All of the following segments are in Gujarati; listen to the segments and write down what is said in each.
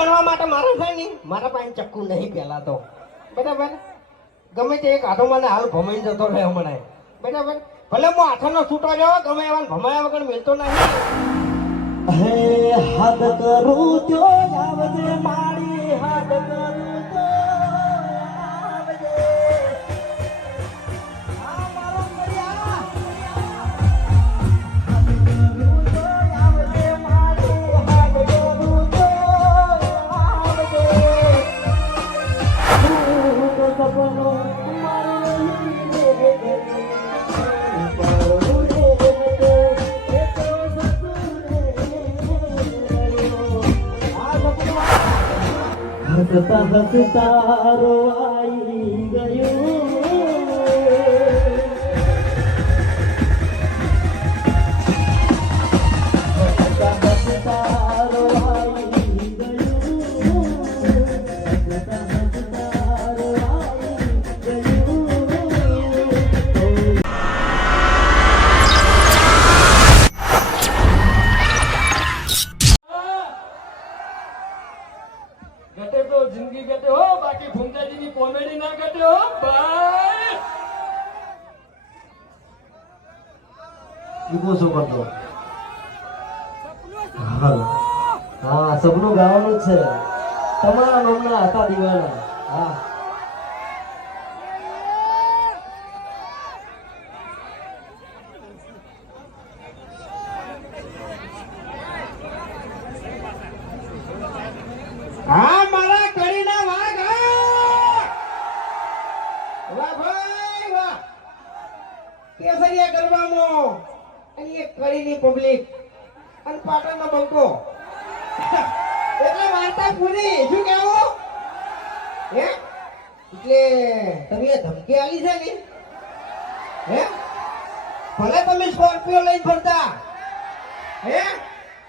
બનવા માટે મારે છે ને મારા પાસે ચક્કુ નહીં પેલા તો બરાબર ગમે તે એક હાથો મને હાલ ભમાઈ જતો રહ્યો મને બરાબર ભલે હું હાથોનો છૂટો રહ્યો ગમે એવા ભમાયા વગર મિલતો નહીં હે હદ કરું ત્યો આવજે મારી હદ કરું તો આવજે આ મારો કરિયા હદ કરું તો આવજે મારી હદ કરું તો આવજે હું તો સપનો હસતા હસતા રોવાઈ ગયું હસતા હસતા રોવાઈ ગયું હસતા હસતા રોવાઈ ગયું गटे तो जिंदगी गटे हो बाकी भूमता जी की कॉमेडी ना गटे हो भाई ઈગો શું કરતો હા સપનું ગાવાનું જ છે તમારા નામના હતા દીવાના હા હા મારા કડીના વાઘ વાહ ભાઈ વાહ કેસરિયા ગરબામાં અને એક કડીની પબ્લિક અને પાટણનો બંકો એટલે વાર્તા પૂરી શું કહેવું હે એટલે તમે ધમકી આલી છે ને હે ભલે તમે સ્કોર્પિયો લઈને ફરતા હે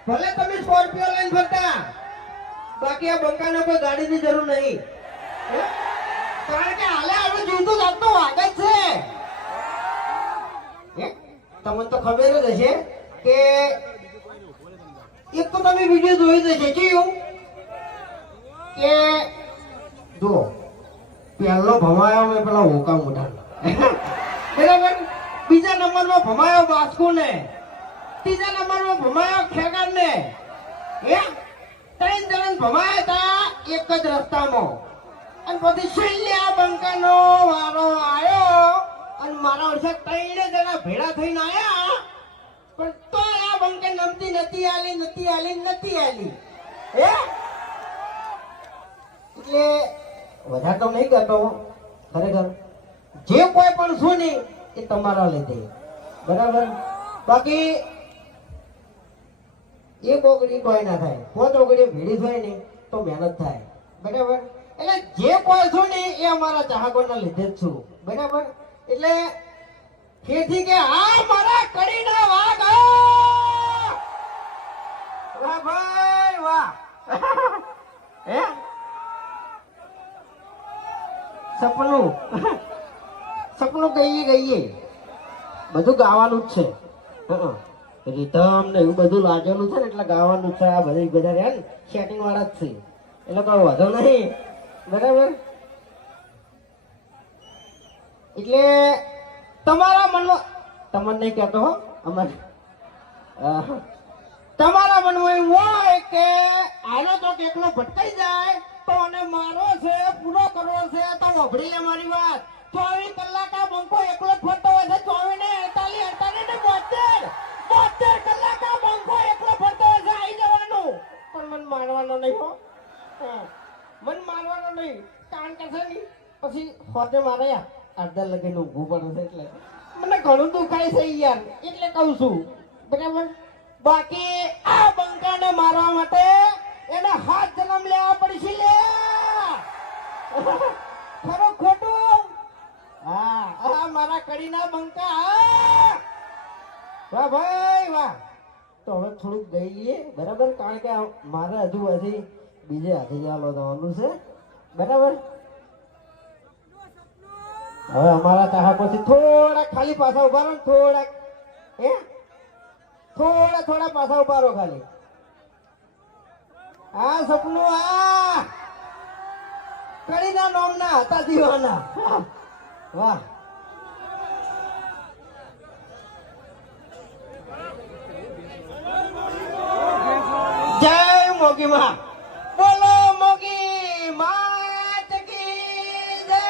ભલે તમે સ્કોર્પિયો લઈને ફરતા બાકી આ બંકાને કોઈ ગાડીની જરૂર નહીં કારણ કે હાલે આપણે જીવતું જાતનો વાગ જ છે તમને તો ખબર જ હશે કે એક તો તમે વિડીયો જોઈ જશે કેવું કે જો પહેલો ભમાયો મેં પેલા હોકા મોઢા બરાબર બીજા નંબરમાં ભમાયો બાસ્કો ને ત્રીજા નંબરમાં ભમાયો ખેગાર ને હે ત્રણ જણ ભમાયા હતા એક જ રસ્તામાં અને પછી છેલ્લે આ બંકાનો વારો આવ્યો અને મારા વર્ષે ત્રણે જણા ભેળા થઈને આયા પણ તો આ બંકે નમતી નથી આલી હે એટલે વધારે તો નહીં કહેતો ખરેખર જે કોઈ પણ શું નહીં એ તમારા લીધે બરાબર બાકી એક ઓગળી કોઈ ના થાય પોત ઓગળી ભેળી થાય ને તો મહેનત થાય બરાબર એટલે જે કોઈ છું ને એ અમારા ચાહકોના લીધે જ છું બરાબર એટલે તેથી કે આ મારા કડીના વાઘ વાહ ભાઈ વાહ હે સપનું ગઈએ બધું ગાવાનું જ છે રીધમ ને એવું બધું લાગેલું છે ને એટલે ગાવાનું છે આ બધા રહ્યા ને સેટિંગ વાળા જ છે એટલે કોઈ વાંધો નહીં બરાબર એટલે તમારા મનમાં તમને નહીં કહેતો હો અમારે તમારા મનમાં એવું હોય કે આનો તો એકલો ભટકાઈ જાય તો અને મારો છે પૂરો કરવો છે તો વભડી લે મારી વાત 24 કલાક આ બંકો એકલો જ ફરતો હોય છે 24 ને 48 ને 72 કલાક આ બંકો એકલો ફરતો હોય છે આવી જવાનું પણ મન મારવાનો નહીં હો મન મારવાનો નહીં કારણ કે છે ને પછી હોતે મારે અડધા લગીને ઊભું પડે છે એટલે મને ઘણું દુખાય છે યાર એટલે કહું છું બરાબર બાકી આ બંકાને મારવા માટે એને 7 જન્મ લેવા પડશે લે ખરો ખોટું હા આ મારા કડીના બંકા વાહ ભાઈ વાહ તો હવે થોડુંક ગઈ લઈએ બરાબર કારણ કે મારે હજુ બીજે હાથે ચાલો જવાનું છે બરાબર હવે અમારા ચાહકોથી થોડા ખાલી પાછા ઉભા રહો થોડા હે થોડા પાછા ઉભા રહો ખાલી આ સપનું આ કડીના નામના હતા દીવાના. હા. વાહ. જય મોગી માં. બોલો મોગી માત કી જય.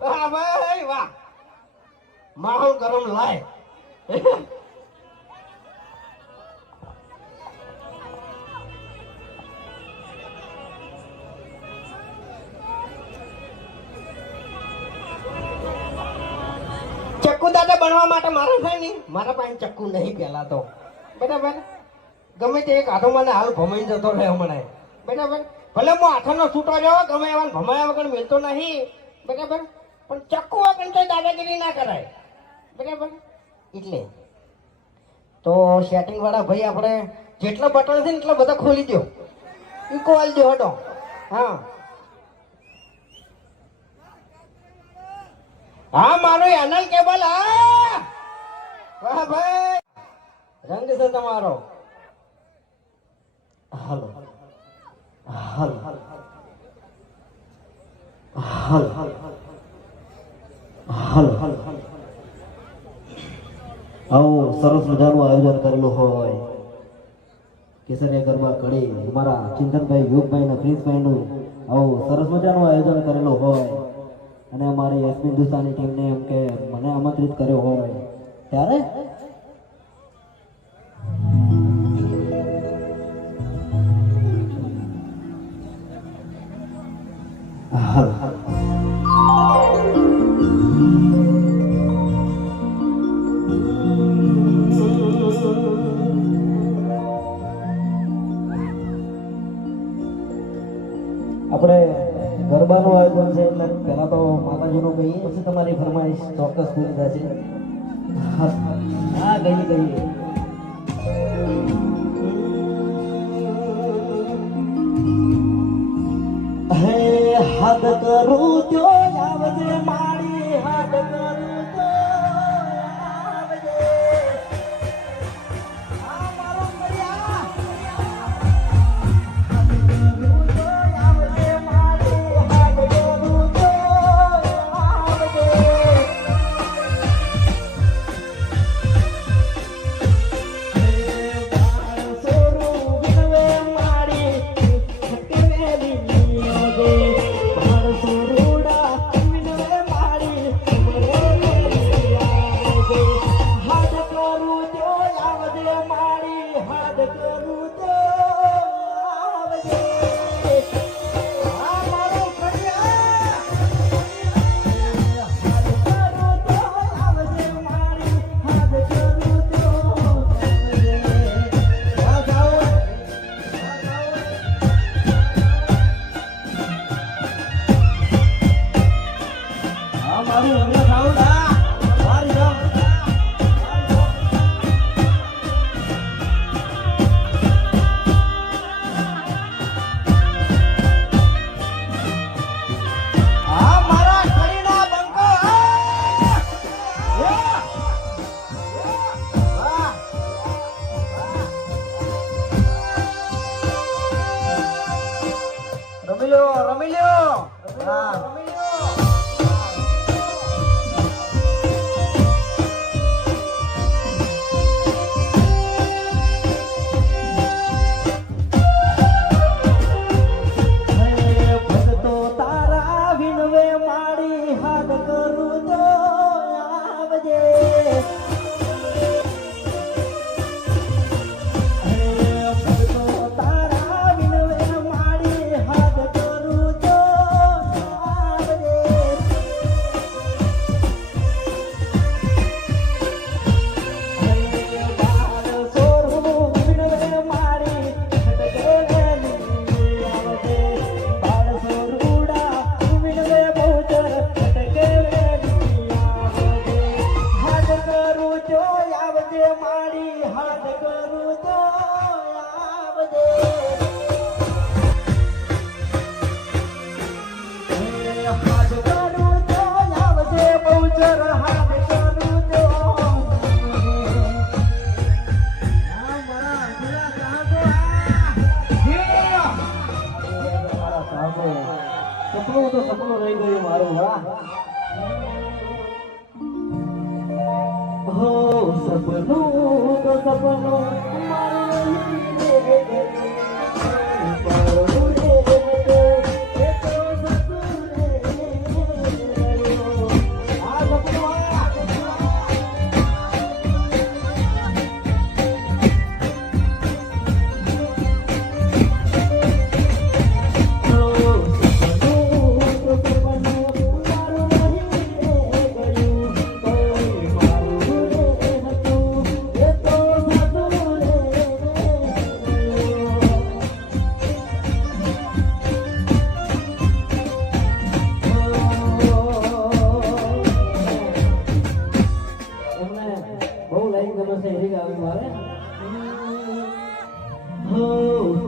વાહ ભાઈ વાહ. માહોલ ગરમ લાય. ચક્કુ દાદા બનવા માટે મારે છે ને મારા પાસે ચક્કુ નહીં પેલા તો બરાબર. ગમે તે એક હાથો મને હાલ ભમાઈ જતો રહ્યો મને બરાબર. ભલે હું હાથોનો છૂટો રહ્યો ગમે એવા ભમાયા વગર મિલતો નહીં બરાબર. પણ ચક્કુ વગર તો દાદાગીરી ના કરાય બરાબર. એટલે તો સેટિંગ વાળા ભાઈ આપણે જેટલા બટન છે ને એટલા બધા ખોલી દો. ઈકો આલી દો હટો. હા હા મારો એનલ કેબલ. હા વાહ ભાઈ રંગ છે તમારો. હાલો હાલો હાલો હાલો હાલો. આવું સરસ મજાનું આયોજન કરેલું હોય કેસરિયા ગરબા કડી અમારા ચિંતનભાઈ યુગભાઈ ને પ્રિન્સભાઈ નું આવું સરસ મજાનું આયોજન કરેલું હોય અને અમારી એસપી હિન્દુસ્તાની ટીમને એમ કે મને આમંત્રિત કર્યો હોય ત્યારે આપણે ગરબાનું આયોજન છે એટલે પહેલા તો માતાજીનું કહીએ પછી તમારી ફરમાઈશ ચોક્કસ પૂરી થશે. હા કહીએ. હે હાથ કરું તો આવજે મારી હાથ કરું તો આવજે. આ મારો કડિયા રમી લ્યો. હા રમી લ્યો. સપનું તો સપનું મારું નહીં રે ગયું. પારું રે ગયું, એ તો સપનું રે ગયું. આ સપનું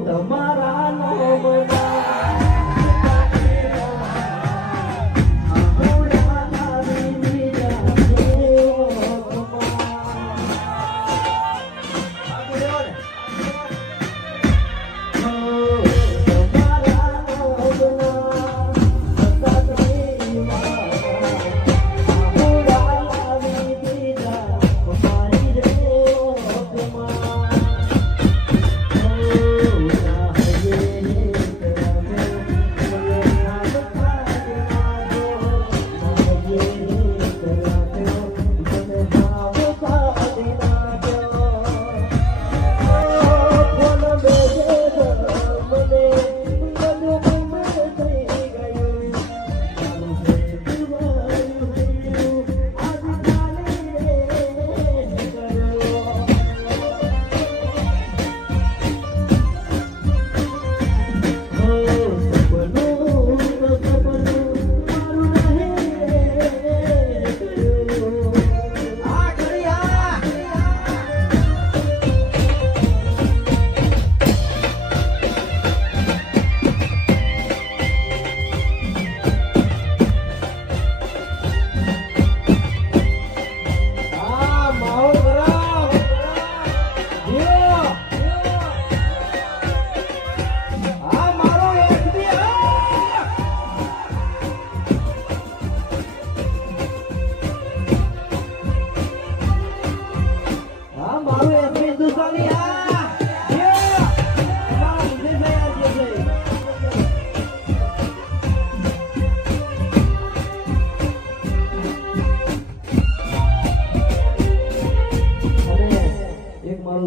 તમારા નામના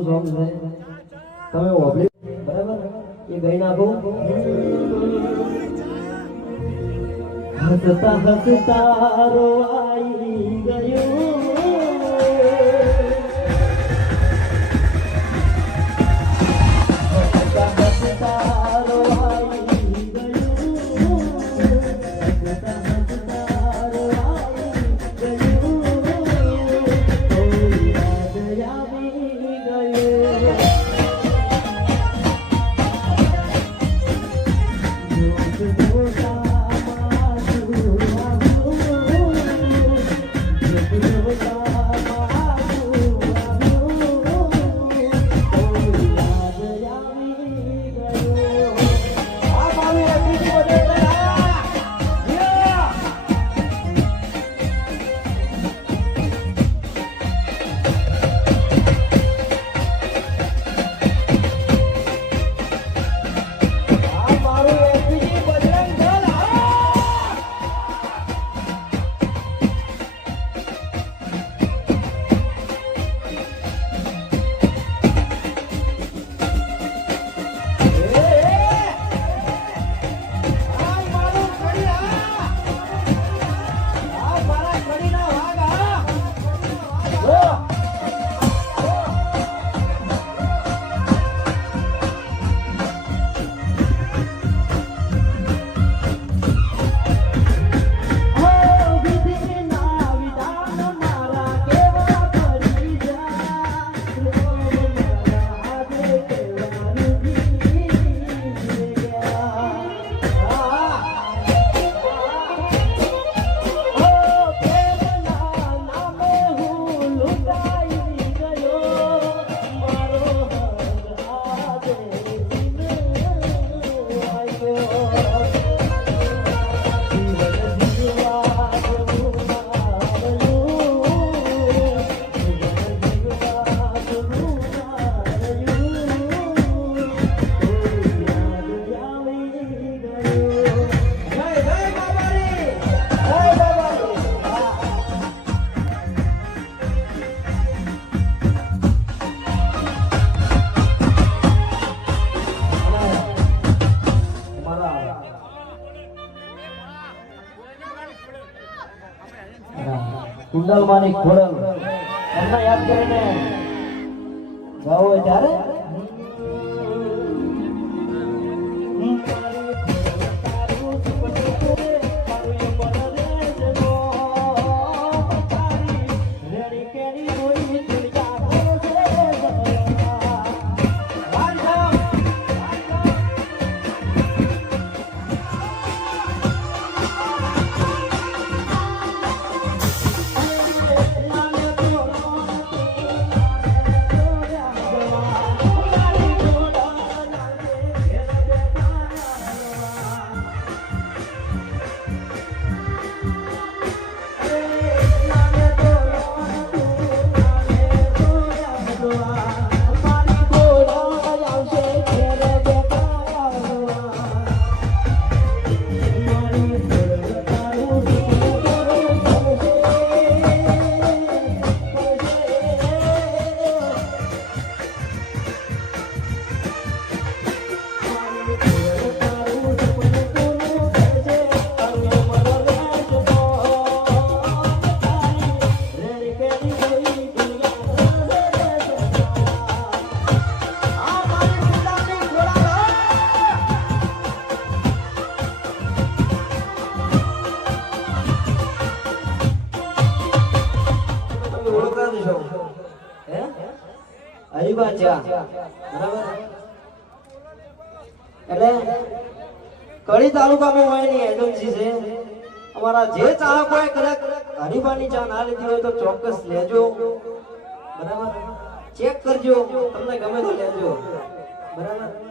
સોંગ છે તમે વાપરી બરાબર એ ગઈ નાખો હસતા હસતા રોવાઈ ગયું હસતા હસતા રોવાઈ ગયું હસતા હસતા રોવાઈ ગયું કોઈ યાદ આવી ગયું કુંડલ માની ખોડલ એમને યાદ કરીને ગાવો હોય ત્યારે એટલે કડી તાલુકામાં હોય ની એજન્સી છે અમારા જે ચાહકોએ કદાચ હરીફાની ચા ના લીધી હોય તો ચોક્કસ લેજો બરાબર ચેક કરજો તમને ગમે તો લેજો બરાબર